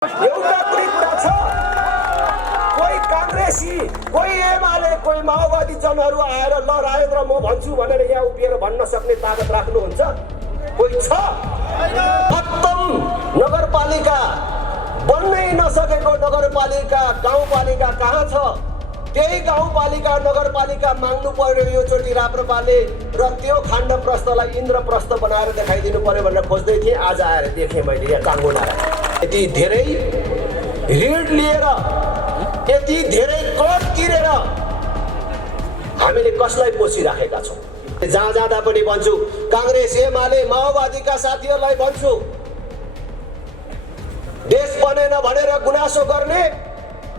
एउटा कुनै कुरा छ, कोही कांग्रेसी, कोही एमाले, कोही माओवादी जनहरू आएर ल राजेन्द्र म भन्छु भनेर यहाँ उभिएर भन्न सक्ने ताकत राख्नुहुन्छ? कोही छ? खत्तम नगरपालिका, बन्नै नसकेको नगरपालिका, गाउँपालिका कहाँ छ? त्यही गाउँपालिका नगरपालिका माग्नु पर्यो योचोटि राप्रपाले र त्यो खण्ड प्रस्थलाई इन्द्रप्रस्थ बनाएर देखाइदिनु पर्यो भनेर खोज्दै थिएँ। आज आएर देखेँ मैले यहाँ चाङ्गुनारा यति धेरै ऋण लिएर, यति धेरै कर तिरेर हामीले कसलाई पोसिराखेका छौँ? जहाँ जाँदा पनि भन्छु, कांग्रेस एमाले माओवादीका साथीहरूलाई भन्छु, देश बनेन भनेर गुनासो गर्ने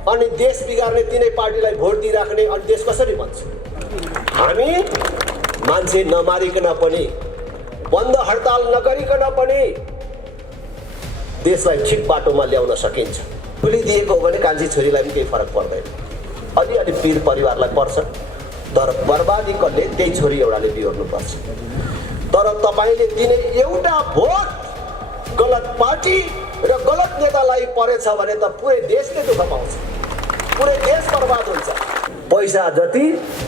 अनि देश बिगार्ने तिनै पार्टीलाई भोट दिइराख्ने अनि देश कसरी बन्छ? हामी मान्छे नमारिकन पनि, बन्द हडताल नगरिकन पनि देशलाई ठिक बाटोमा ल्याउन सकिन्छ। तुलिदिएको हो भने कान्छी छोरीलाई पनि केही फरक पर्दैन, अलिअलि पीर परिवारलाई पर्छ, तर बर्बादी कसले? त्यही छोरी एउटाले बिहोर्नुपर्छ। तर तपाईँले दिने एउटा भोट गलत पार्टी र गलत नेतालाई परेछ भने त पुरै देशले दुःख पाउँछ, पुरै देश बर्बाद हुन्छ। पैसा जति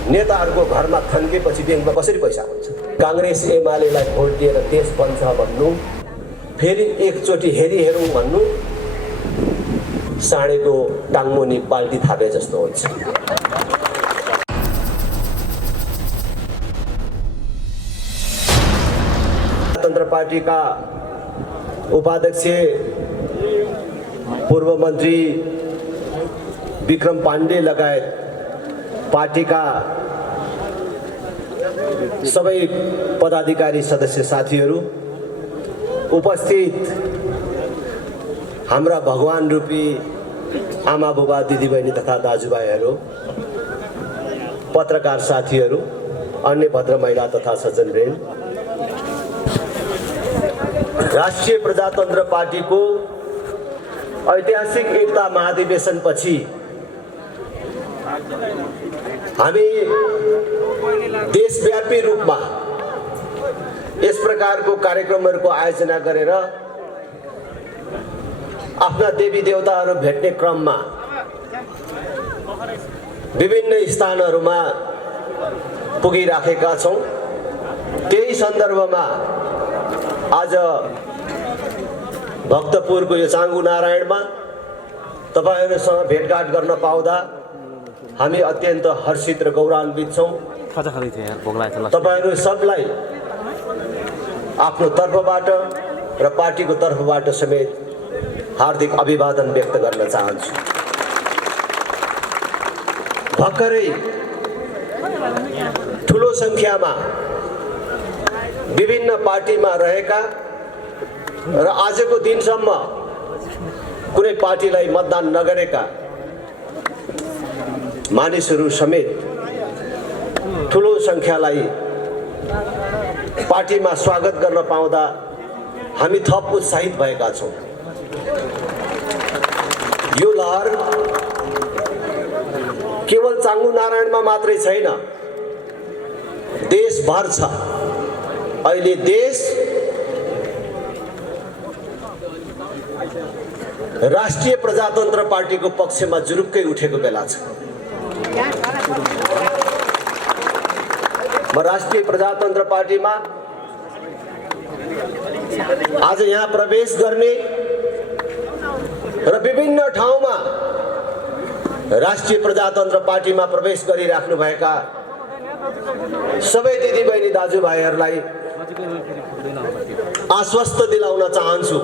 नेताहरूको घरमा थन्केपछि ब्याङ्कमा कसरी पैसा हुन्छ? कांग्रेस एमालेलाई भोट दिएर देश बन्छ भन्नु, फेरि एकचोटि हेरौँ भन्नु, साँडेको टाङमुनि बाल्टी थापे जस्तो हुन्छ। जनता पार्टीका उपाध्यक्ष पूर्व मन्त्री विक्रम पाण्डे लगायत पार्टीका सबै पदाधिकारी सदस्य साथीहरू, उपस्थित हाम्रा भगवान रूपी आमा बुबा दिदीबहिनी तथा दाजुभाइहरू, पत्रकार साथीहरू, अन्य भद्र महिला तथा सज्जनवृन्द, राष्ट्रिय प्रजातन्त्र पार्टीको ऐतिहासिक एकता महाधिवेशनपछि हामी देशव्यापी रूपमा यस प्रकारको कार्यक्रमहरूको आयोजना गरेर आफ्ना देवी देवताहरू भेट्ने क्रममा विभिन्न स्थानहरूमा पुगिराखेका छौँ। त्यही सन्दर्भमा आज भक्तपुरको यो चाङ्गुनारायणमा तपाईहरुसँग भेटघाट गर्न पाउँदा हामी अत्यन्त हर्षित र गौरवान्वित छौँ। तपाईहरु सबलाई आफ्नो तर्फबाट र पार्टीको तर्फबाट समेत हार्दिक अभिवादन व्यक्त गर्न चाहन्छु। भर्खरै ठुलो संख्यामा विभिन्न पार्टीमा रहेका र आजको दिनसम्म कुनै पार्टीलाई मतदान नगरेका मानिसहरू समेत ठुलो संख्यालाई पार्टीमा स्वागत गर्न पाउँदा हामी थप उत्साहित भएका छौँ। यो लहर केवल चाङ्गुनारायणमा मात्रै छैन, देशभर छ। अहिले देश राष्ट्रिय प्रजातन्त्र पार्टीको पक्षमा जुरुक्कै उठेको बेला छ। म राष्ट्रिय प्रजातन्त्र पार्टीमा आज यहाँ प्रवेश गर्ने र विभिन्न ठाउँमा राष्ट्रिय प्रजातन्त्र पार्टीमा प्रवेश गरिराख्नु भएका सबै दिदीबहिनी दाजुभाइहरूलाई आश्वस्त दिलाउन चाहन्छु।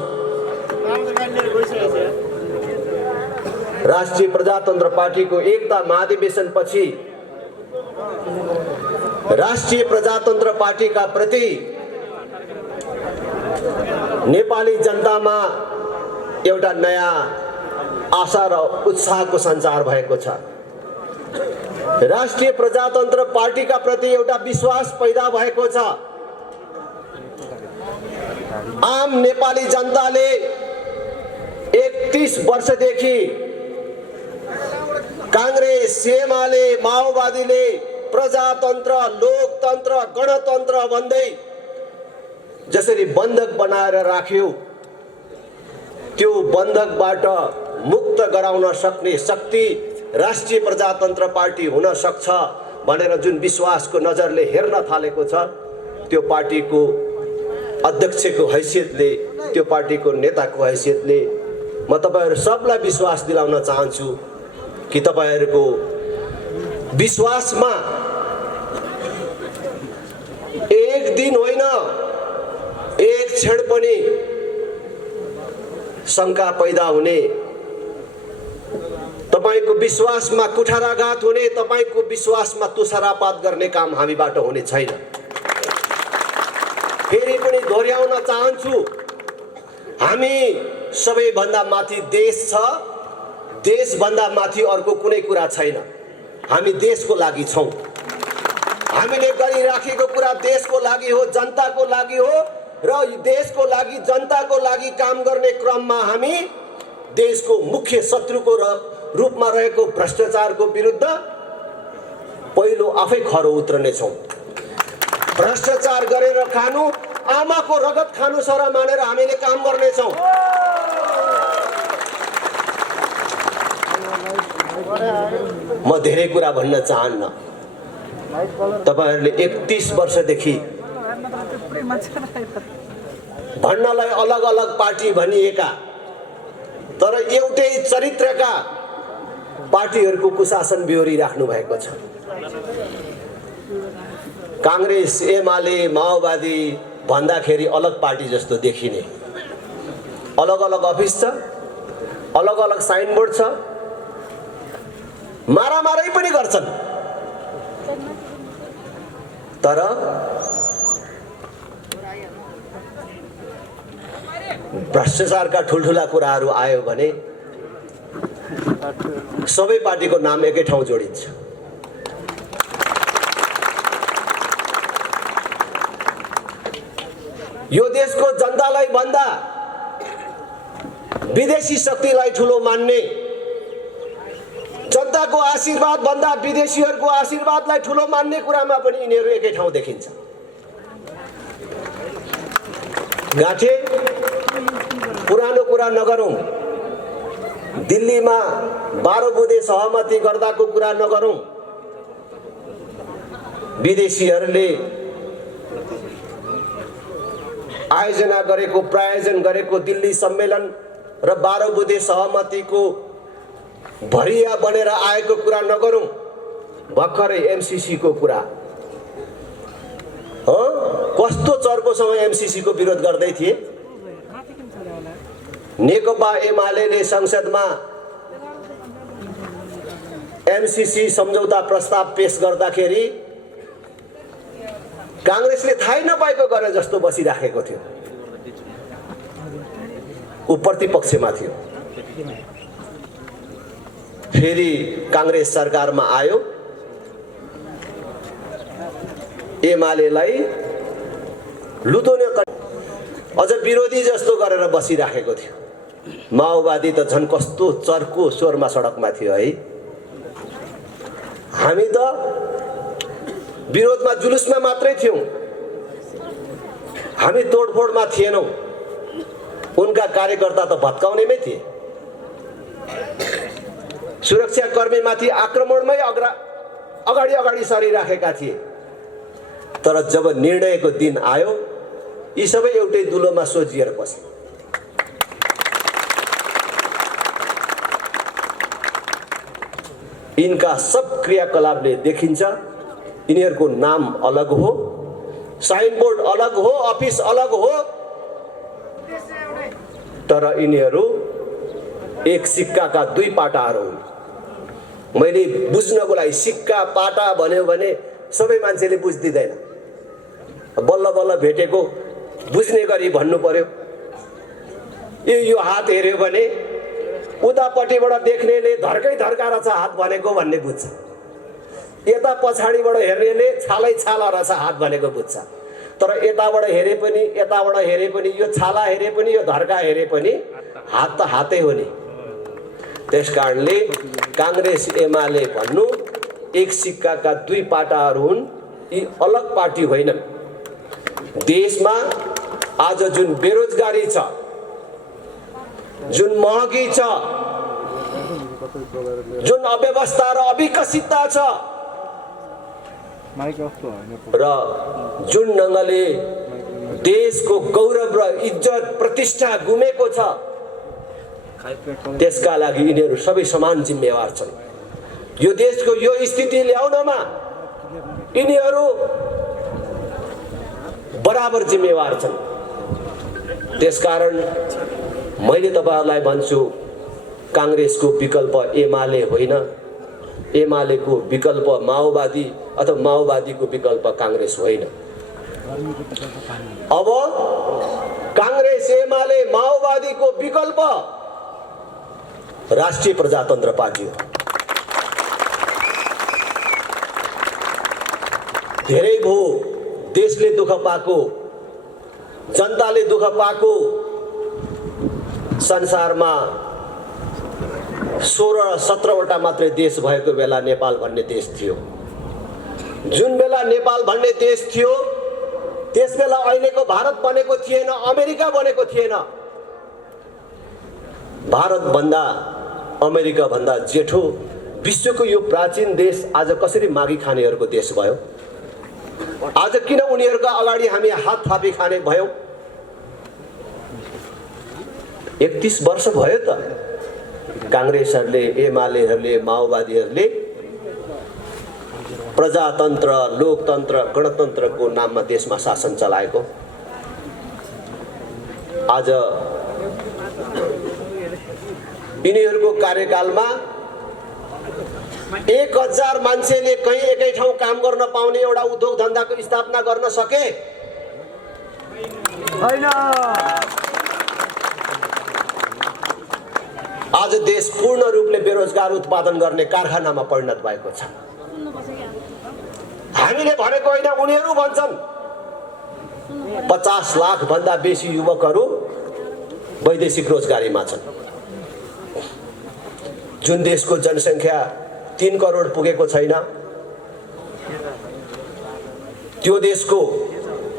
राष्ट्रिय प्रजातन्त्र पार्टीको एकता महाधिवेशनपछि राष्ट्रिय प्रजातन्त्र पार्टीका प्रति नेपाली जनतामा एउटा नयाँ आशा र उत्साहको सञ्चार भएको छ। राष्ट्रिय प्रजातन्त्र पार्टीका प्रति एउटा विश्वास पैदा भएको छ। आम नेपाली जनताले 31 वर्षदेखि कांग्रेस, एमाले, माओवादीले प्रजातन्त्र, लोकतन्त्र, गणतन्त्र भन्दै जसरी बन्धक बनाएर राख्यो, त्यो बन्धकबाट मुक्त गराउन सक्ने शक्ति राष्ट्रिय प्रजातन्त्र पार्टी हुन सक्छ भनेर जुन विश्वासको नजरले हेर्न थालेको छ, त्यो पार्टीको अध्यक्षको हैसियतले, त्यो पार्टीको नेताको हैसियतले म तपाईहरु सबलाई विश्वास दिलाउन चाहन्छु कि तपाईहरुको विश्वासमा एक दिन होइन, एक क्षण पनि शंका पैदा हुने, तपाईको विश्वासमा कुठाराघात हुने, तपाईको विश्वासमा तुषारापात गर्ने काम हामीबाट हुने छैन। फेरि पनि दोहोर्याउन चाहन्छु, हामी सबैभन्दा माथि देश छ, देशभन्दा माथि अर्को कुनै कुरा छैन। हामी देशको लागि छौं। हामीले गरिराखेको कुरा देशको लागि हो, जनताको लागि हो र देशको लागि, जनताको लागि काम गर्ने क्रममा हामी देशको मुख्य शत्रुको रूपमा रहेको भ्रष्टाचारको विरुद्ध पहिलो आफै खरो उत्रने छौं। भ्रष्टाचार गरेर खानु, आमाको रगत खानु सर मानेर हामीले काम गर्ने छौं। म धेरै कुरा भन्न चाहन्न। तपाईहरुले 31 वर्षदेखि भन्नलाई अलग अलग पार्टी भनिएका तर एउटै चरित्रका पार्टीहरुको कुशासन बेहोरी राख्नु भएको छ। कांग्रेस, एमाले, माओवादी भन्दाखेरि अलग पार्टी जस्तो देखिने, अलग अलग अफिस छ, अलग अलग साइनबोर्ड छ, मारामारै पनि गर्छन्, तर भ्रष्टाचारका ठुलठुला कुराहरू आयो भने सबै पार्टीको नाम एकै ठाउँ जोडिन्छ। यो देशको जनतालाई भन्दा विदेशी शक्तिलाई ठुलो मान्ने, जनताको आशीर्वाद भन्दा विदेशीहरूको आशीर्वादलाई ठुलो मान्ने कुरामा पनि यिनीहरू एकै ठाउँ देखिन्छ। गाँठे पुरानो कुरा नगरौं, दिल्लीमा 12 बुँदे सहमति गर्दाको कुरा नगरौं। विदेशीहरूले आयोजना गरेको, प्रायोजन गरेको दिल्ली सम्मेलन र 12 बुँदे सहमतिको भरिया बनेर आएको कुरा नगरौं। भर्खरै एमसीसी को कुरा कस्तो चर्कोसँग एमसीसी को विरोध गर्दै थिए। नेकपा एमाले संसदमा एमसीसी सम्झौता प्रस्ताव पेश गर्दाखेरि कांग्रेसले थाहै नपाएको गरे जस्तो बसिराखेको थियो। उ प्रतिपक्षमा थियो। फेरि कांग्रेस सरकारमा आयो, एमालेलाई लुतोने अझ विरोधी जस्तो गरेर बसिराखेको थियो। माओवादी त झन् कस्तो चर्को स्वरमा सडकमा थियो है। हामी त विरोधमा जुलुसमा मात्रै थियौं, हामी तोडफोडमा थिएनौं। उनका कार्यकर्ता त भत्काउनेमै थिए। सुरक्षा कर्मीमाथि आक्रमणमै अगाडि अगाडि सरिराखेका थिए। तर जब निर्णयको दिन आयो, यी सबै एउटै दुलोमा सोझिएर बसे। इनका सब क्रियाकलापले देखिन्छ यिनीहरूको नाम अलग हो, साइनबोर्ड अलग हो, अफिस अलग हो, तर यिनीहरू एक सिक्काका दुई पाटाहरू हुन्। मैले बुझ्नको लागि सिक्का पाटा भन्यो भने सबै मान्छेले बुझ्दिदैन। बल्ल बल्ल भेटेको बुझ्ने गरी भन्नु पर्यो। यो हात हेर्यो भने उतापट्टिबाट देख्नेले धर्कै धर्का रहेछ हात भनेको भन्ने बुझ्छ। यता पछाडिबाट हेर्नेले छालै छाला रहेछ हात भनेको बुझ्छ। तर यताबाट हेरे पनि, यताबाट हेरे पनि, यो छाला हेरे पनि, यो धर्का हेरे पनि हात त हातै हो नि। त्यसकारणले कांग्रेस एमाले भन्नु एक सिक्काका दुई पाटाहरू हुन्। यी अलग पार्टी होइनन्। देशमा आज जुन बेरोजगारी छ, जुन महँगी छ, जुन अव्यवस्था र अविकसितता छ र जुन ढङ्गले देशको गौरव र इज्जत प्रतिष्ठा गुमेको छ, त्यसका लागि यिनीहरू सबै समान जिम्मेवार छन्। यो देशको यो स्थिति ल्याउनमा यिनीहरू बराबर जिम्मेवार छन्। त्यसकारण मैले तपाईहरुलाई भन्छु, कांग्रेसको विकल्प एमाले होइन, एमालेको विकल्प माओवादी अथवा माओवादीको विकल्प कांग्रेस होइन। अब कांग्रेस एमाले माओवादीको विकल्प राष्ट्रिय प्रजातन्त्र पार्टी हो। धेरै भयो देशले दुःख पाएको, जनताले दुःख पाएको, संसारमा 16-17 वटा मात्रै देश भएको बेला नेपाल भन्ने देश थियो। जुन बेला नेपाल भन्ने देश थियो त्यस बेला अहिलेको भारत बनेको थिएन, अमेरिका बनेको थिएन। भारत भन्दा अमेरिका भन्दा जेठो विश्वको यो प्राचीन देश आज कसरी मागी खानेहरूको देश भयो? आज किन उनीहरूका अगाडि हामी हात थापी खाने भयौं? 31 वर्ष भयो त कांग्रेसहरूले, एमालेहरूले, माओवादीहरूले प्रजातन्त्र, लोकतन्त्र, गणतन्त्रको नाममा देशमा शासन चलाएको। आज यिनीहरूको कार्यकालमा 1000 मान्छेले कहीँ एकै ठाउँ काम गर्न पाउने एउटा उद्योग धन्दाको स्थापना गर्न सके हैन। आज देश पूर्ण रूपले बेरोजगार उत्पादन गर्ने कारखानामा परिणत भएको छ। हामीले भनेको होइन, उनीहरू भन्छन्। 50 लाख भन्दा बेसी युवकहरू वैदेशिक रोजगारीमा छन्। जुन देशको जनसङ्ख्या 3 करोड पुगेको छैन, त्यो देशको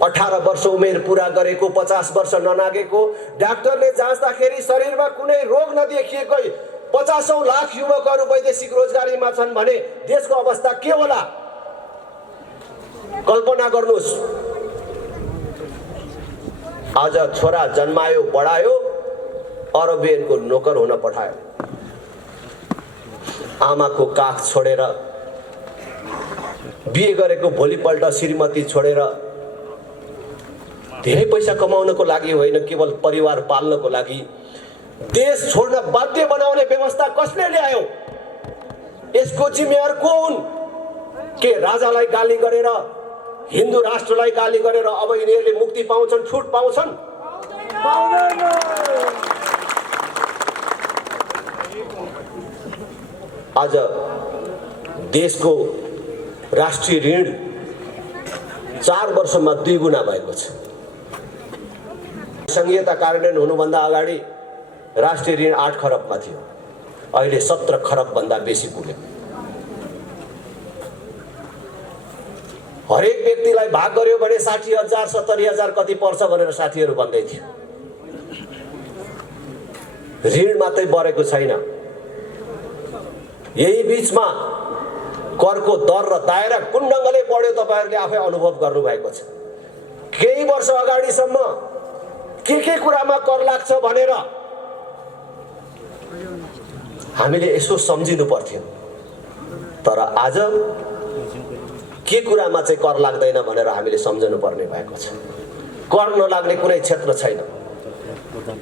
18 वर्ष उमेर पूरा गरेको, 50 वर्ष ननागेको, डाक्टरले जाँच्दाखेरि शरीरमा कुनै रोग नदेखिएको 50औं लाख युवकहरू वैदेशिक रोजगारीमा छन् भने देशको अवस्था के होला? कल्पना गर्नुस्। आज छोरा जन्मायो, बढायो, अरबियनको नोकर हुन पठायो। आमाको काख छोडेर, बिहे गरेको भोलिपल्ट श्रीमती छोडेर, धेरै पैसा कमाउनको लागि होइन, केवल परिवार पाल्नको लागि देश छोड्न बाध्य बनाउने व्यवस्था कसले ल्यायो? यसको जिम्मेवार को हुन्? के राजालाई गाली गरेर, हिन्दू राष्ट्रलाई गाली गरेर अब यिनीहरूले मुक्ति पाउँछन्, छुट पाउँछन्? पाउँदैन। आज देशको राष्ट्रिय ऋण 4 वर्षमा 2 गुणा भएको छ। संघीयता कार्यान्वयन हुनुभन्दा अगाडि राष्ट्रिय ऋण 8 खरबमा थियो, अहिले 17 खरब भन्दा बेसी पुग्यो। हरेक व्यक्तिलाई भाग गर्यो भने 60,000 70,000 कति पर्छ भनेर साथीहरू भन्दै थियो। ऋण मात्रै बढेको छैन, यही बीचमा करको दर र दायरा कुन ढङ्गले बढ्यो तपाईहरुले आफै अनुभव गर्नु भएको छ। केही वर्ष अगाडिसम्म के कुरामा कर लाग्छ भनेर हामीले यसो सम्झिनु पर्थ्यो, तर आज के कुरामा चाहिँ कर लाग्दैन भनेर हामीले सम्झनु पर्ने भएको छ। कर नलाग्ने कुनै क्षेत्र छैन।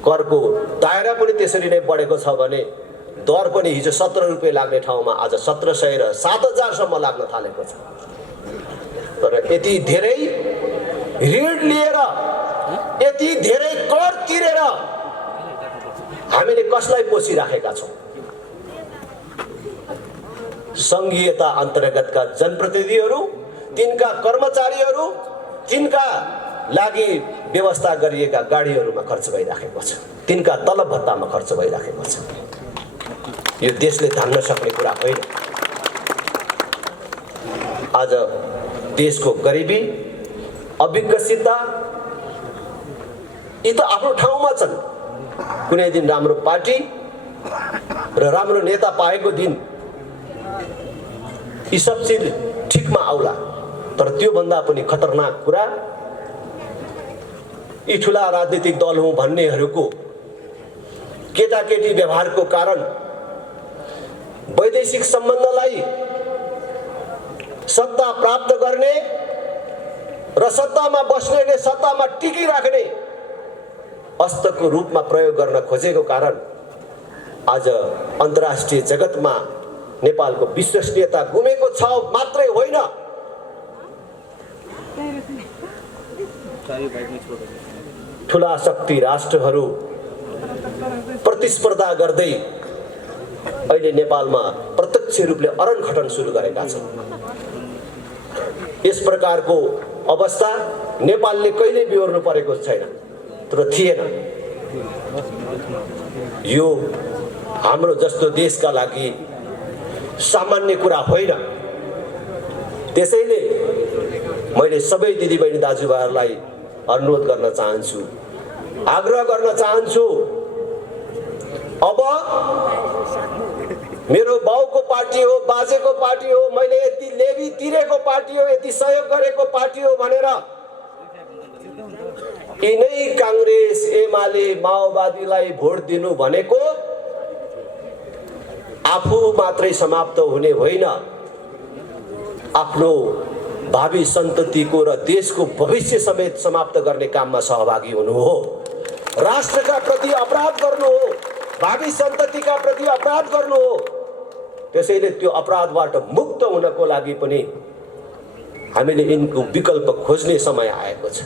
करको दायरा पनि त्यसरी नै बढेको छ भने दर पनि हिजो 17 रुपैयाँ लाग्ने ठाउँमा आज 1700 र 7000 सम्म लाग्न थालेको छ। तर यति धेरै ऋण लिएर, यति धेरै कर तिरेर हामीले कसलाई पोसिराखेका छौं? संघीयता अन्तर्गतका जनप्रतिनिधिहरू, तिनका कर्मचारीहरू, तिनका लागि व्यवस्था गरिएका गाडीहरूमा खर्च भइराखेको छ, तिनका तलब भत्तामा खर्च भइराखेको छ। यो देशले धान्न सक्ने कुरा होइन। आज देशको गरिबी, अविकसितता यी त आफ्नो ठाउँमा छन्, कुनै दिन राम्रो पार्टी र राम्रो नेता पाएको दिन यी सब चिज ठिकमा आउला। तर त्यो भन्दा पनि खतरनाक कुरा यी ठुला राजनीतिक दल हुँ भन्नेहरूको केटाकेटी व्यवहारको कारण वैदेशिक सम्बन्धलाई सत्ता प्राप्त गर्ने र सत्तामा बस्नेले सत्तामा टिकिराख्ने अस्त्रको रूपमा प्रयोग गर्न खोजेको कारण आज अन्तर्राष्ट्रिय जगतमा नेपालको विश्वसनीयता गुमेको छ मात्रै होइन, ठुला शक्ति राष्ट्रहरू प्रतिस्पर्धा गर्दै अहिले नेपालमा प्रत्यक्ष रूपले अरनखटन सुरु गरेका छन्। यस प्रकारको अवस्था नेपालले कहिल्यै बिहोर्नु परेको छैन तर थिएन। यो हाम्रो जस्तो देशका लागि सामान्य कुरा होइन। त्यसैले मैले सबै दिदीबहिनी दाजुभाइहरूलाई अनुरोध गर्न चाहन्छु, आग्रह गर्न चाहन्छु, अब मेरो बाउको पार्टी हो, बाजेको पार्टी हो, मैले यति लेबी तिरेको पार्टी हो, यति सहयोग गरेको पार्टी हो भनेर यिनै कांग्रेस एमाले माओवादीलाई भोट दिनु भनेको आफू मात्रै समाप्त हुने होइन, आफ्नो भावी सन्ततिको र देशको भविष्य समेत समाप्त गर्ने काममा सहभागी हुनु हो। राष्ट्रका प्रति अपराध गर्नु हो, भावी सन्ततिका प्रति अपराध गर्नु हो। त्यसैले त्यो अपराधबाट मुक्त हुनको लागि पनि हामीले यिनको विकल्प खोज्ने समय आएको छ।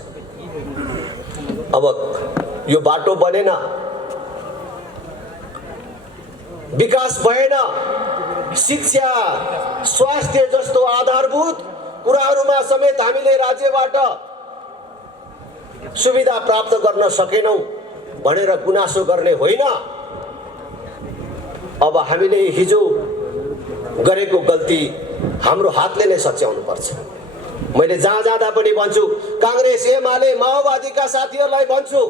अब यो बाटो बनेन, विकास भएन, शिक्षा स्वास्थ्य जस्तो आधारभूत कुराहरूमा समेत हामीले राज्यबाट सुविधा प्राप्त गर्न सकेनौं भनेर गुनासो गर्ने होइन। अब हामीले हिजो गरेको गल्ती हाम्रो हातले नै सच्याउनु पर्छ। मैले जहाँ जाँदा पनि भन्छु, कांग्रेस एमाले माओवादीका साथीहरूलाई भन्छु,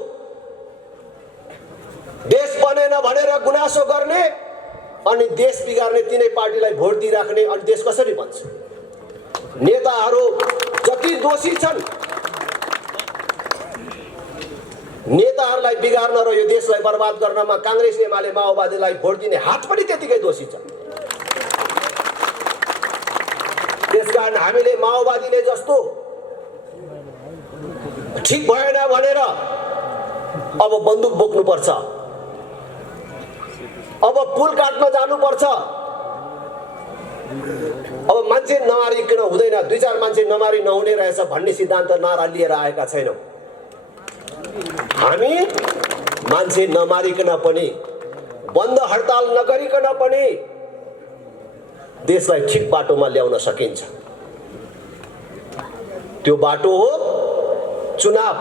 देश बनेन भनेर गुनासो गर्ने अनि देश बिगार्ने तिनै पार्टीलाई भोट दिइराख्ने अनि देश कसरी बन्छ? नेताहरू जति दोषी छन्, नेताहरूलाई बिगार्न र यो देशलाई बर्बाद गर्नमा कांग्रेस एमाले माओवादीलाई भोट दिने हात पनि त्यतिकै दोषी छ। त्यसकारण हामीले माओवादीले जस्तो ठिक भएन भनेर अब बन्दुक बोक्नुपर्छ, अब पुल काट्न जानुपर्छ, अब मान्छे नमारिकन हुँदैन, 2-4 मान्छे नमारी नहुने रहेछ भन्ने सिद्धान्त नारा लिएर आएका छैनौं। हामी मान्छे नमारिकन पनि, बन्द हडताल नगरिकन पनि देशलाई ठिक बाटोमा ल्याउन सकिन्छ। त्यो बाटो हो चुनाव।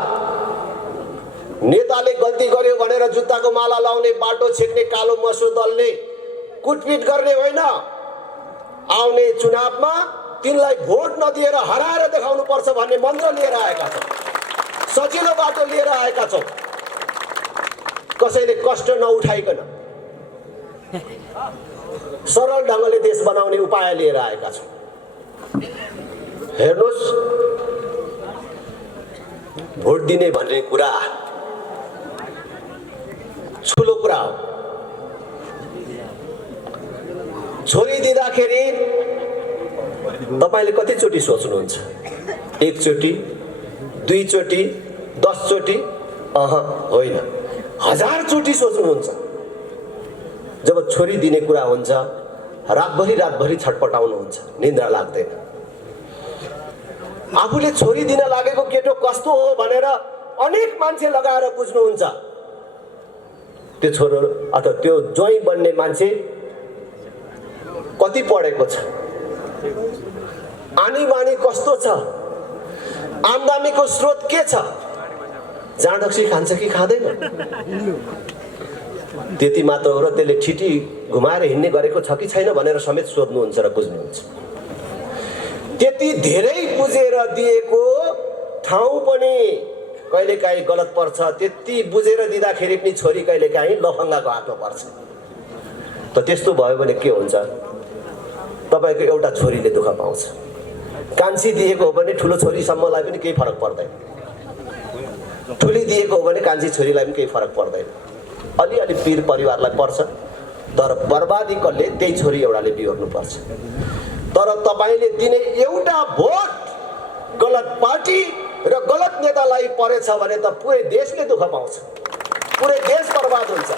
नेताले गल्ती गर्यो भनेर जुत्ताको माला लाउने, बाटो छेक्ने कालो मसो दलले कुटपिट गर्ने होइन। आउने चुनावमा तिनलाई भोट नदिएर हराएर देखाउनु पर्छ भन्ने मन्त्र लिएर आएका छौं, सजिलो बाटो लिएर आएका छौं, कसैले कष्ट नउठाइकन सरल ढंगले देश बनाउने उपाय लिएर आएका छौं। हेर्नुस्, भोट दिने भन्ने कुरा ठुलो कुरा हो। छोरी दिँदाखेरि तपाईले कतिचोटि सोच्नुहुन्छ? 1 चोटि, 2 चोटि, 10 चोटि? होइन, 1000 चोटि सोच्नुहुन्छ। जब छोरी दिने कुरा हुन्छ, रातभरि छटपटाउनुहुन्छ, निन्द्रा लाग्दैन। आफूले छोरी दिन लागेको केटो कस्तो हो भनेर अनेक मान्छे लगाएर बुझ्नुहुन्छ। त्यो छोरो अथवा त्यो ज्वाइँ बन्ने मान्छे कति पढेको छ, आनी बानी कस्तो छ, आम्दानीको स्रोत के छ, जाँडक्सी खान्छ कि खाँदैन, त्यति मात्र हो र त्यसले ठिटी घुमाएर हिँड्ने गरेको छ कि छैन भनेर समेत सोध्नुहुन्छ र बुझ्नुहुन्छ। त्यति धेरै बुझेर दिएको ठाउँ पनि कहिलेकाहीँ गलत पर्छ, त्यति बुझेर दिँदाखेरि पनि छोरी कहिलेकाहीँ लफङ्गाको हातमा पर्छ। त त्यस्तो भयो भने के हुन्छ? तपाईँको एउटा छोरीले दुःख पाउँछ। कान्छी दिएको हो भने ठुलो छोरीसम्मलाई पनि केही फरक पर्दैन, ठुली दिएको हो भने कान्छी छोरीलाई पनि केही फरक पर्दैन। अलिअलि पीर परिवारलाई पर्छ, तर बर्बादी कसले? त्यही छोरी एउटाले बिहोर्नुपर्छ। तर तपाईँले दिने एउटा भोट गलत पार्टी र गलत नेतालाई परेछ भने त पुरै देशले दुःख पाउँछ, पुरै देश बर्बाद हुन्छ।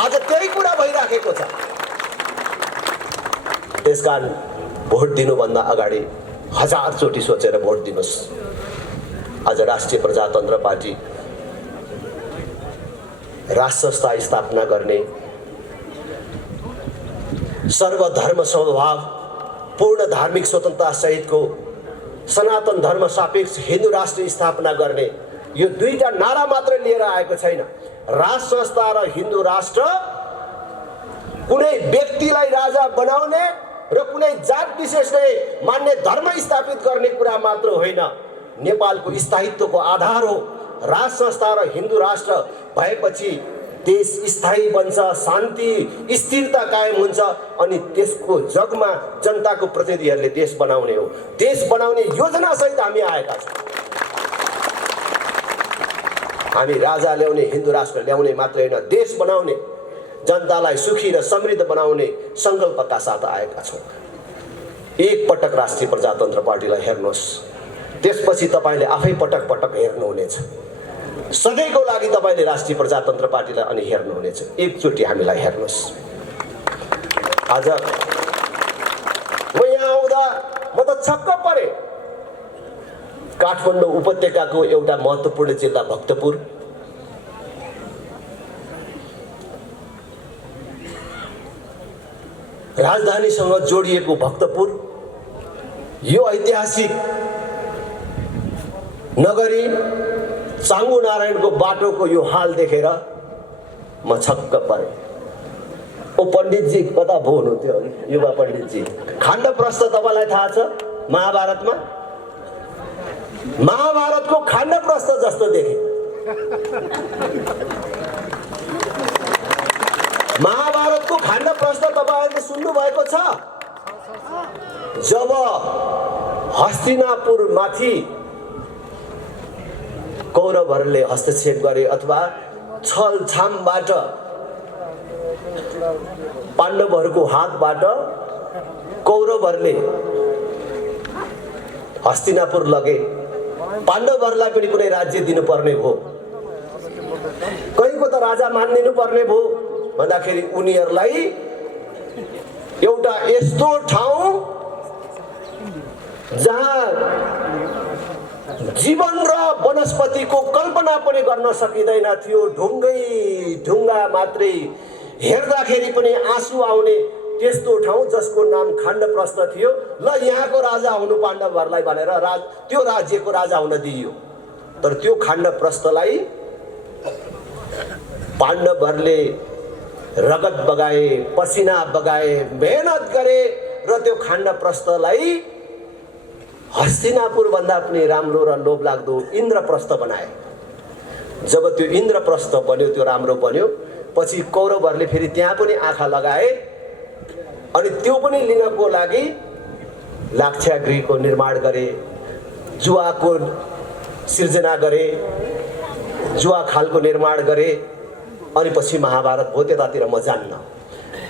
आज त्यही कुरा भइराखेको छ। त्यसकारण भोट दिनुभन्दा अगाडि 1000 चोटि सोचेर भोट दिनुहोस्। आज राष्ट्रिय प्रजातन्त्र पार्टी राष्ट्र स्थापना गर्ने, सर्वधर्म समभाव, पूर्ण धार्मिक स्वतन्त्रता सहितको सनातन धर्म सापेक्ष हिन्दू राष्ट्र स्थापना गर्ने यो दुईटा नारा मात्र लिएर आएको छैन। राष्ट्र संस्था र हिन्दू राष्ट्र कुनै व्यक्तिलाई राजा बनाउने र कुनै जात विशेषले मान्ने धर्म स्थापित गर्ने कुरा मात्र होइन, नेपालको स्थायित्वको आधार हो। राष्ट्र संस्था र हिन्दू राष्ट्र भएपछि देश स्थायी बन्छ, शान्ति स्थिरता कायम हुन्छ अनि त्यसको जगमा जनताको प्रतिनिधिहरूले देश बनाउने हो। देश बनाउने योजना सहित हामी आएका छौँ। हामी राजा ल्याउने, हिन्दू राष्ट्र ल्याउने मात्रै होइन, देश बनाउने, जनतालाई सुखी र समृद्ध बनाउने सङ्कल्पका साथ आएका छौँ। एक पटक राष्ट्रिय प्रजातन्त्र पार्टीलाई हेर्नुहोस्, त्यसपछि तपाईँले आफै पटक पटक हेर्नुहुनेछ। सधैँको लागि तपाईँले राष्ट्रिय प्रजातन्त्र पार्टीलाई अनि हेर्नुहुनेछ। एकचोटि हामीलाई हेर्नुहोस्। आज म यहाँ आउँदा म त छक्क परे। काठमाडौँ उपत्यकाको एउटा महत्त्वपूर्ण जिल्ला भक्तपुर, राजधानीसँग जोडिएको भक्तपुर, यो ऐतिहासिक नगरी चाङ्गु नारायणको बाटोको यो हाल देखेर म छक्क परेँ। ओ पण्डितजी कता भो हुनुहुन्थ्यो अघि? युवा पण्डितजी, खाण्डप्रस्थ तपाईँलाई थाहा छ? महाभारतमा महाभारतको खाण्डप्रस्थ जस्तो देखे। महाभारतको खाण्डप्रस्थ तपाईँहरूले सुन्नु भएको छ? जब हस्तिनापुर माथि कौरवहरूले हस्तक्षेप गरे अथवा छलछामबाट पाण्डवहरूको हातबाट कौरवहरूले हस्तिनापुर लगे, पाण्डवहरूलाई पनि कुनै राज्य दिनुपर्ने हो, कहीँको त राजा मानिदिनु पर्ने भयो भन्दाखेरि उनीहरूलाई एउटा यस्तो ठाउँ जहाँ जीवन र वनस्पतिको कल्पना पनि गर्न सकिँदैन थियो, ढुङ्गै ढुङ्गा मात्रै, हेर्दाखेरि पनि आँसु आउने त्यस्तो ठाउँ जसको नाम खाण्डप्रस्थ थियो। ल यहाँको राजा हुनु पाण्डवहरूलाई भनेर त्यो राज्यको राजा हुन दिइयो। तर त्यो खाण्डप्रस्थलाई पाण्डवहरूले रगत बगाए, पसिना बगाए, मेहनत गरे र त्यो खाण्डप्रस्थलाई हस्तिनापुर भन्दा पनि राम्रो र लोभलाग्दो इन्द्रप्रस्थ बनाए। जब त्यो इन्द्रप्रस्थ बन्यो, त्यो राम्रो बन्यो, पछि कौरवहरूले फेरि त्यहाँ पनि आँखा लगाए अनि त्यो पनि लिनको लागि लाक्षागृहको निर्माण गरे, जुवाको सिर्जना गरे, जुवा खालको निर्माण गरे अनि पछि महाभारत भयो। त्यतातिर म जान्न,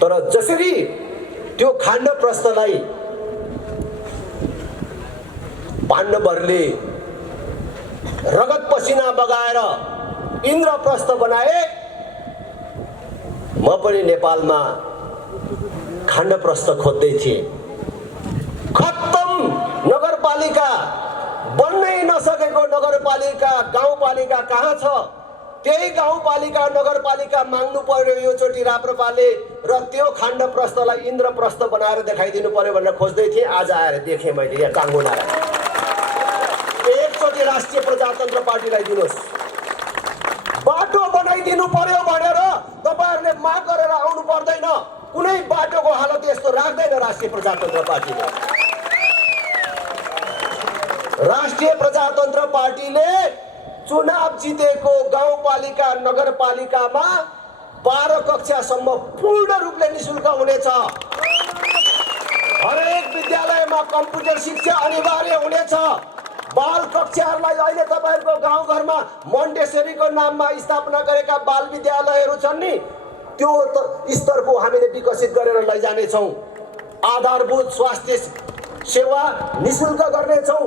तर जसरी त्यो खाण्डप्रस्थलाई पाण्डवहरूले रगत पसिना बगाएर इन्द्रप्रस्थ बनाए, म पनि नेपालमा खाण्डप्रस्थ खोज्दै थिएँ। खत्तम नगरपालिका, बन्नै नसकेको नगरपालिका, गाउँपालिका कहाँ छ? त्यही गाउँपालिका नगरपालिका माग्नु पर्यो योचोटि राप्रपाले र त्यो खाण्डप्रस्थलाई इन्द्रप्रस्थ बनाएर देखाइदिनु पर्यो भनेर खोज्दै थिएँ। आज आएर देखेँ मैले यहाँ चाङ्गु नारायण। एकचोटि राष्ट्रिय प्रजातन्त्र पार्टीलाई दिनुहोस्, बाटो बनाइदिनु पर्यो भनेर तपाईँहरूले माग गरेर आउनु पर्दैन। कुनै बाटोको हालत यस्तो राख्दैन राष्ट्रिय प्रजातन्त्र पार्टीले। राष्ट्रिय प्रजातन्त्र पार्टीले चुनाव जितेको गाउँपालिका नगरपालिकामा 12 कक्षासम्म पूर्ण रूपले निशुल्क हुनेछ। हरेक विद्यालयमा कम्प्युटर शिक्षा अनिवार्य हुनेछ। बाल कक्षाहरूलाई अहिले तपाईहरुको गाउँघरमा मोन्टेसरीको नाममा स्थापना गरेका बाल विद्यालयहरू छन् नि, त्यो स्तरको हामीले विकसित गरेर लैजानेछौँ। आधारभूत स्वास्थ्य सेवा निशुल्क गर्नेछौँ।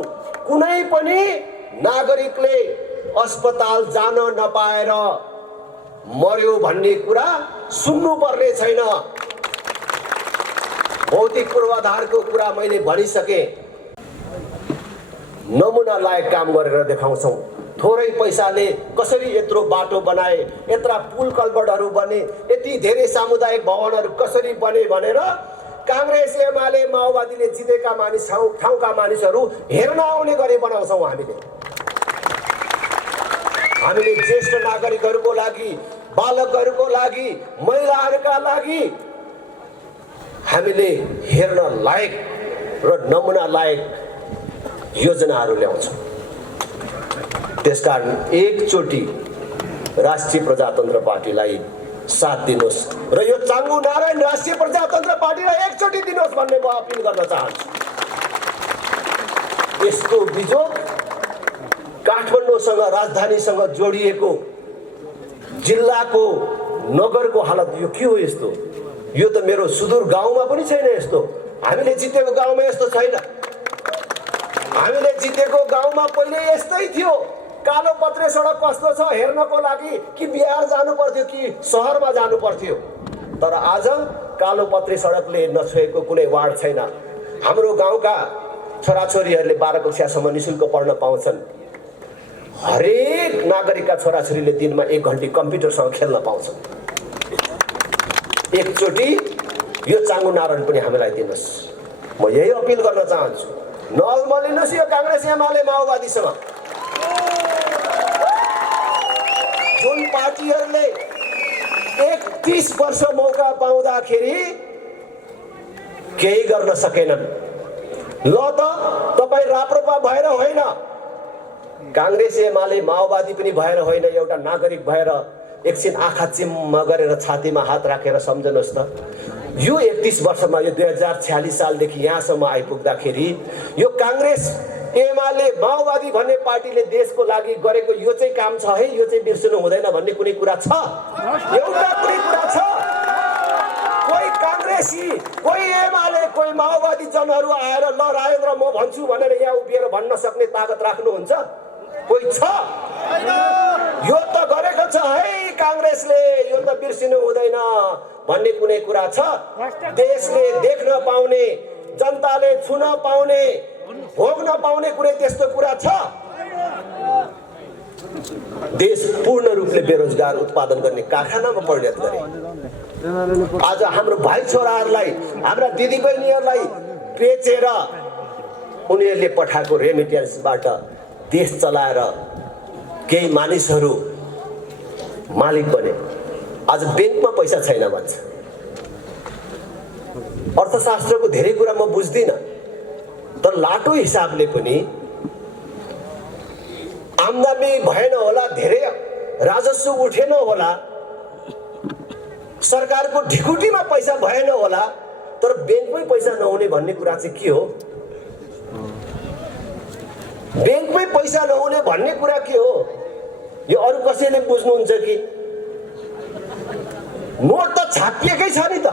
कुनै पनि नागरिकले अस्पताल जान नपाएर मर्यो भन्ने कुरा सुन्नु पर्ने छैन। भौतिक पूर्वाधारको कुरा मैले भनिसके। नमुना लायक काम गरेर देखाउँछौँ। थोरै पैसाले कसरी यत्रो बाटो बनाए, यत्रा पुल कल्भर्टहरू बने, यति धेरै सामुदायिक भवनहरू कसरी बने भनेर कांग्रेस एमाले माओवादीले जितेका मानिस ठाउँका मानिसहरू हेर्न आउने गरी बनाउँछौँ। हामीले ज्येष्ठ नागरिकहरूको लागि, बालकहरूको लागि, महिलाहरूका लागि हामीले हेर्न लायक र नमुना लायक योजनाहरू ल्याउँछौँ। त्यसकारण एकचोटि राष्ट्रिय प्रजातन्त्र पार्टीलाई साथ दिनुहोस् र यो चाङ्गु नारायण राष्ट्रिय प्रजातन्त्र पार्टीलाई एकचोटि दिनुहोस् भन्ने म अपिल गर्न चाहन्छु। यसको बिजोग काठमाडौँसँग, राजधानीसँग जोडिएको जिल्लाको, नगरको हालत यो के हो यस्तो? यो त मेरो सुदूर गाउँमा पनि छैन यस्तो। हामीले जितेको गाउँमा यस्तो छैन। हामीले जितेको गाउँमा पहिले यस्तै थियो। कालो पत्रे सडक कस्तो छ हेर्नको लागि कि बिहार जानु पर्थ्यो कि शहरमा जानु पर्थ्यो। तर आज कालो पत्रे सडकले नछोएको कुनै वार्ड छैन। हाम्रो गाउँका छोराछोरीहरूले 12 कक्षासम्म निशुल्क पढ्न पाउँछन्। हरेक नागरिकका छोराछोरीले दिनमा 1 घण्टा कम्प्युटरसँग खेल्न पाउँछन्। एकचोटि यो चाङ्गु नारायण पनि हामीलाई दिनुहोस्। म यही अपिल गर्न चाहन्छु। नअल्मलिनुहोस् यो कांग्रेस एमाले माओवादीसँग। जुन पार्टीहरूले 31 वर्ष मौका पाउँदाखेरि केही गर्न सकेनन्। ल त तपाई राप्रपा भएर होइन, कांग्रेस एमाले माओवादी पनि भएर होइन, एउटा नागरिक भएर एकछिन आँखा चिम्म गरेर छातीमा हात राखेर सम्झनुहोस् त। यो 31 वर्षमा, यो 2046 सालदेखि यहाँसम्म आइपुग्दाखेरि यो कांग्रेस एमाले माओवादी भन्ने पार्टीले देशको लागि गरेको यो चाहिँ काम छ है, यो चाहिँ बिर्सनु हुँदैन भन्ने कुनै कुरा छ? एउटा कुनै कुरा छ? कोही कांग्रेसी, कोही एमाले, कोही माओवादी जनहरू आएर ल राजेन्द्र म भन्छु भनेर यहाँ उभिएर भन्न सक्ने ताकत राख्नुहुन्छ? कोही छ? यो त गरेको छ है कांग्रेसले, यो त बिर्सिनु हुँदैन भन्ने कुनै कुरा छ? देशले देख्न पाउने, जनताले छुन पाउने, भोग्न पाउने कुनै त्यस्तो कुरा छ? देश पूर्ण रूपले बेरोजगार उत्पादन गर्ने कारखानामा परिणत गरे। आज हाम्रो भाइ छोराहरूलाई, हाम्रा दिदीबहिनीहरूलाई बेचेर उनीहरूले पठाएको रेमिटेन्सबाट देश चलाएर केही मानिसहरू मालिक बने। आज बैंकमा पैसा छैन भन्छ। अर्थशास्त्रको धेरै कुरा म बुझ्दिनँ, तर लाटो हिसाबले पनि आम्दानी भएन होला, धेरै राजस्व उठेन होला, सरकारको ढिकुटीमा पैसा भएन होला, तर बैंकमै पैसा नहुने भन्ने कुरा चाहिँ के हो? बैंकमै पैसा नहुने भन्ने कुरा के हो? यो अरू कसैले बुझ्नुहुन्छ कि? नोट त छापिएकै छ नि त,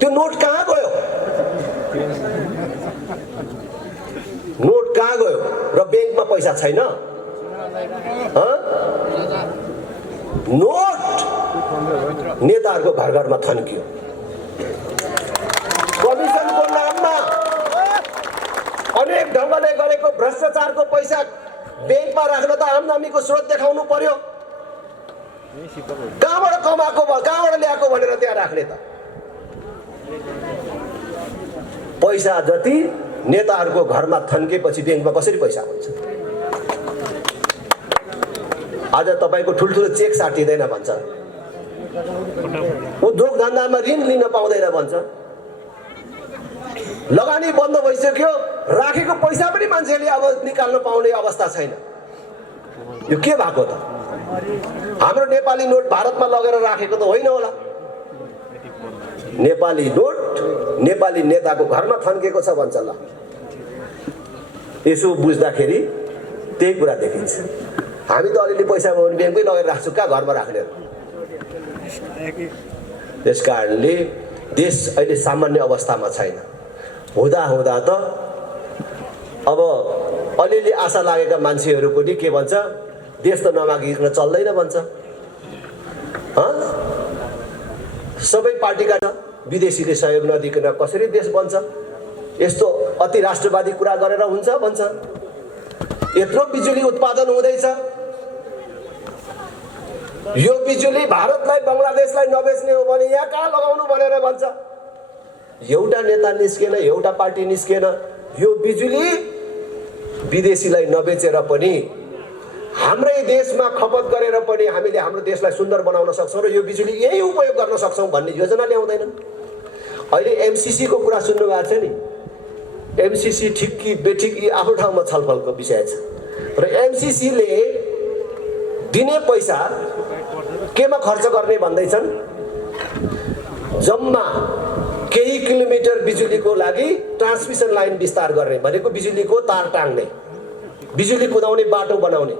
त्यो नोट कहाँ गयो? नोट कहाँ गयो? र बैंकमा पैसा छैन? नोट नेताहरूको घर घरमा थन्कियो। कमिसनको नाममा अनेक ढङ्गले गरेको भ्रष्टाचारको पैसा बैंकमा राख्न त आम्दानीको स्रोत देखाउनु पर्यो। कहाँबाट कमाएको भयो, कहाँबाट ल्याएको भनेर त्यहाँ राख्ने त? पैसा जति नेताहरूको घरमा थन्केपछि बैंकमा कसरी पैसा हुन्छ? आज तपाईको ठुल्ठुलो चेक साटिँदैन भन्छ, उद्योग धन्दामा ऋण लिन पाउँदैन भन्छ, लगानी बन्द भइसक्यो, राखेको पैसा पनि मान्छेले अब निकाल्न पाउने अवस्था छैन। यो के भएको त? हाम्रो नेपाली नोट भारतमा लगेर राखेको त होइन होला। नेपाली नोट नेपाली नेताको घरमा थन्केको छ भन्छ। ल यसो बुझ्दाखेरि त्यही कुरा देखिन्छ। हामी त अलिअलि पैसा भयो भने ब्याङ्कमै लगेर राख्छौँ, कहाँ घरमा राख्ने? त्यस कारणले देश अहिले सामान्य अवस्थामा छैन। हुँदा हुँदा त अब अलिअलि आशा लागेका मान्छेहरू पनि के भन्छ, देश त नमागिकन चल्दैन भन्छ। सबै पार्टीका विदेशीले सहयोग नदिकन कसरी देश बन्छ? यस्तो अति राष्ट्रवादी कुरा गरेर हुन्छ भन्छ। यत्रो बिजुली उत्पादन हुँदैछ, यो बिजुली भारतलाई बङ्गलादेशलाई नबेच्ने हो भने यहाँ कहाँ लगाउनु भनेर भन्छ। एउटा नेता निस्केन, एउटा पार्टी निस्केन। यो बिजुली विदेशीलाई नबेचेर पनि हाम्रै देशमा खपत गरेर पनि हामीले हाम्रो देशलाई सुन्दर बनाउन सक्छौँ र यो बिजुली यही उपयोग गर्न सक्छौँ भन्ने योजना ल्याउँदैनन्। अहिले एमसीसी को कुरा सुन्नु भएको छ नि। एमसीसी ठिक कि बेठिक यी आफ्नो ठाउँमा छलफलको विषय छ र एमसीसी ले दिने पैसा केमा खर्च गर्ने भन्दैछन्। जम्मा केही किलोमिटर बिजुलीको लागि ट्रान्समिसन लाइन विस्तार गर्ने भनेको बिजुलीको तार टाङ्ने, बिजुली कुदाउने बाटो बनाउने।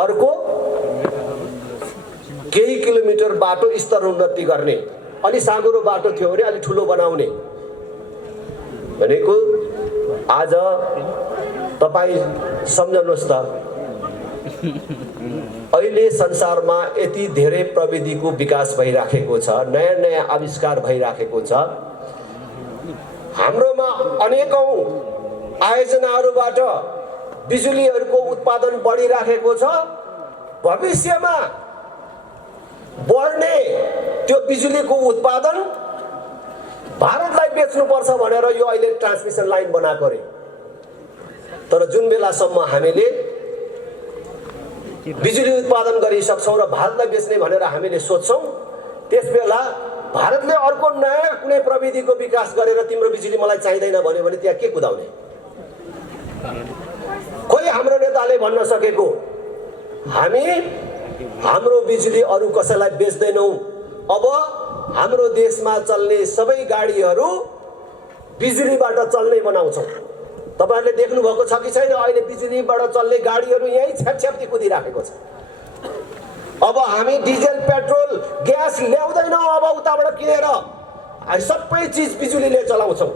अर्को केही किलोमिटर बाटो स्तर उन्नति गर्ने, अलि साँगुरो बाटो थियो भने अलि ठुलो बनाउने भनेको। आज तपाईँ सम्झनुहोस् त, अहिले संसारमा यति धेरै प्रविधिको विकास भइराखेको छ, नयाँ नयाँ आविष्कार भइराखेको छ। हाम्रोमा अनेकौं आयोजनाहरूबाट बिजुलीहरूको उत्पादन बढिराखेको छ। भविष्यमा बढ्ने त्यो बिजुलीको उत्पादन भारतलाई बेच्नुपर्छ भनेर यो अहिले ट्रान्समिसन लाइन बनाएको रे। तर जुन बेलासम्म हामीले बिजुली उत्पादन गरिसक्छौँ र भारतलाई बेच्ने भनेर हामीले सोच्छौँ, त्यसबेला भारतले अर्को नयाँ कुनै प्रविधिको विकास गरेर तिम्रो बिजुली मलाई चाहिँदैन भन्यो भने त्यहाँ के कुदाउने? कोही हाम्रो नेताले भन्न सकेको हामी हाम्रो बिजुली अरू कसैलाई बेच्दैनौँ, अब हाम्रो देशमा चल्ने सबै गाडीहरू बिजुलीबाट चल्ने बनाउँछौँ। तपाईहरुले देख्नु भएको छ कि छैन? अहिले बिजुलीबाट चल्ने गाडीहरू यही छ्यापछ्याप्ती कुदिराखेको छ। अब हामी डिजेल पेट्रोल ग्यास ल्याउँदैनौँ, अब उताबाट किनेर सबै चीज बिजुलीले चलाउँछौँ।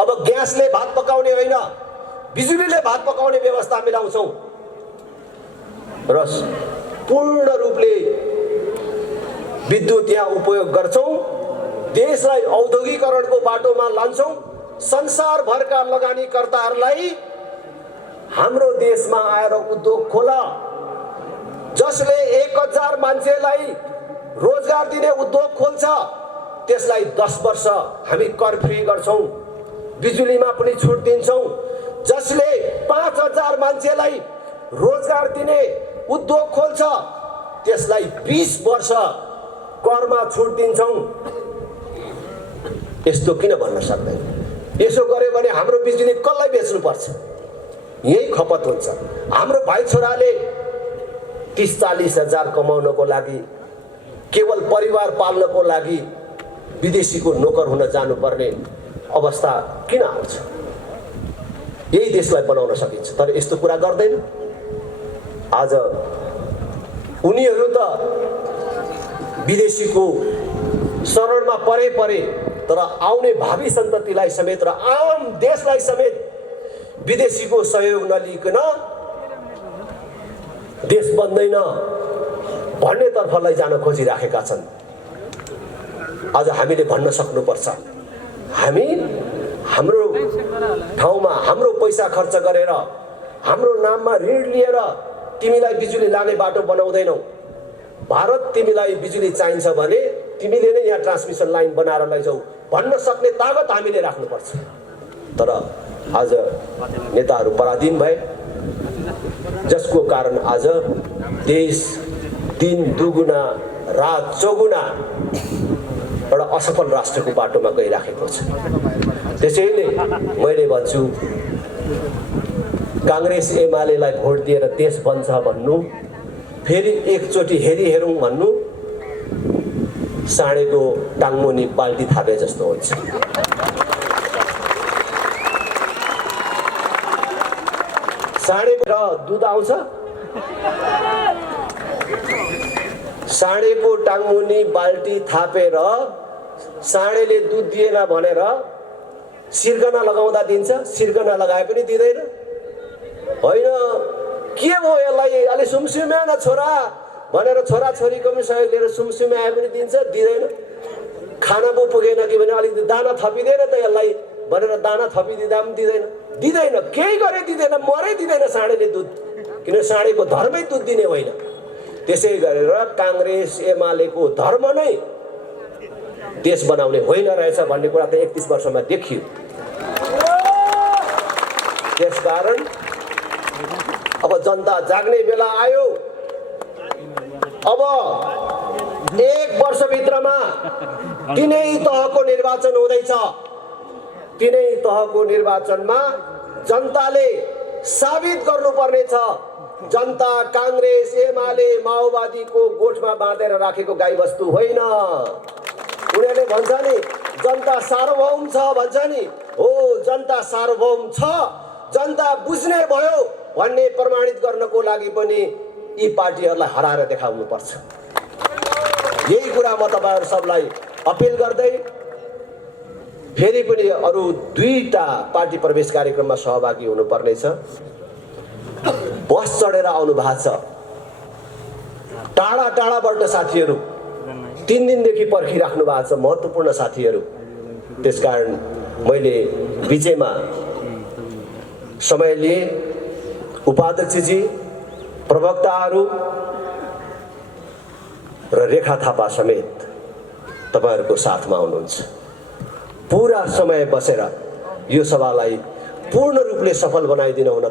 अब ग्यासले भात पकाउने होइन, बिजुलीले भात पकाउने व्यवस्था मिलाउँछौँ र पूर्ण रूपले विद्युत यहाँ उपयोग गर्छौँ। देशलाई औद्योगिकरणको बाटोमा लान्छौँ। संसारभरका लगानीकर्ताहरूलाई हाम्रो देशमा आएर उद्योग खोला, जसले 1000 मान्छेलाई रोजगार दिने उद्योग खोल्छ त्यसलाई 10 वर्ष हामी कर फ्री गर्छौँ, बिजुलीमा पनि छुट दिन्छौँ। जसले 5000 मान्छेलाई रोजगार दिने उद्योग खोल्छ त्यसलाई 20 वर्ष करमा छुट दिन्छौँ। यस्तो किन भन्न सक्दैन? यसो गर्यो भने हाम्रो बिजुली कसलाई बेच्नुपर्छ? यही खपत हुन्छ। हाम्रो भाइ छोराले 30-40 हजार कमाउनको लागि, केवल परिवार पाल्नको लागि विदेशीको नोकर हुन जानुपर्ने अवस्था किन आउँछ? यही देशलाई बनाउन सकिन्छ, तर यस्तो कुरा गर्दैन। आज उनीहरू त विदेशीको शरणमा परे तर आउने भावी सन्ततिलाई समेत र आम देशलाई समेत विदेशीको सहयोग नलिकन देश बन्दैन भन्ने तर्फलाई जान खोजिराखेका छन्। आज हामीले भन्न सक्नुपर्छ, हामी हाम्रो ठाउँमा हाम्रो पैसा खर्च गरेर, हाम्रो नाममा ऋण लिएर तिमीलाई बिजुली लाने बाटो बनाउँदैनौ। भारत तिमीलाई बिजुली चाहिन्छ भने तिमीले नै यहाँ ट्रान्समिसन लाइन बनाएर लैजाऊ भन्न सक्ने तागत हामीले राख्नुपर्छ। तर आज नेताहरू पराधीन भए, जसको कारण आज देश दिन दुगुना रात चौगुना एउटा असफल राष्ट्रको बाटोमा गइराखेको छ। त्यसैले मैले भन्छु काङ्ग्रेस एमालेलाई भोट दिएर देश बन्छ भन्नु, फेरि एकचोटि हेरौँ भन्नु साँडेको टाङमुनि बाल्टी थापे जस्तो हुन्छ। साँडेको दुध आउँछ, साँडेको टाङमुनि बाल्टी थापेर साँडेले दुध दिएन भनेर सिर्कना लगाउँदा दिन्छ, सिर्कना लगाए पनि दिँदैन। होइन के भयो यसलाई, अलि सुमसुम्या न छोरा भनेर छोराछोरीको पनि सहयोग लिएर सुमसुम्याए पनि दिन्छ, दिँदैन। खाना पो पुगेन कि भने अलिकति दाना थपिँदैन त यसलाई भनेर दाना थपिदिँदा पनि दिँदैन। केही गरे दिँदैन, मरै दिँदैन साँडेले दुध, किन साँडेको धर्मै दुध दिने होइन। त्यसै गरेर काङ्ग्रेस एमालेको धर्म नै देश बनाउने होइन रहेछ भन्ने कुरा त 31 वर्षमा देखियो। त्यसकारण अब जनता जाग्ने बेला आयो। अब 1 वर्षभित्रमा 3 तहको निर्वाचन हुँदैछ। 3 तहको निर्वाचनमा जनताले साबित गर्नुपर्नेछ जनता काङ्ग्रेस एमाले माओवादीको गोठमा बाँधेर राखेको गाईबस्तु होइन। उनीहरूले भन्छ नि जनता सार्वभौम छ भन्छ नि, हो जनता सार्वभौम छ, जनता बुझ्ने भयो भन्ने प्रमाणित गर्नको लागि पनि यी पार्टीहरूलाई हराएर देखाउनु पर्छ। यही कुरा म तपाईहरु सबलाई अपिल गर्दै फेरि पनि अरु 2टा पार्टी प्रवेश कार्यक्रममा सहभागी हुनुपर्ने छ। बस चढेर आउनु भएको छ टाढा टाढाबाट साथीहरू, 3 दिनदेखि पर्खिराख्नु भएको छ महत्त्वपूर्ण साथीहरू। त्यसकारण मैले बिचैमा समय लिए उपाध्यक्षजी, प्रवक्ताहरू र रेखा थापा समेत तपाईहरुको साथमा हुनुहुन्छ। पूरा समय बसेर यो सभालाई पूर्ण रूपले सफल बनाइदिन हुन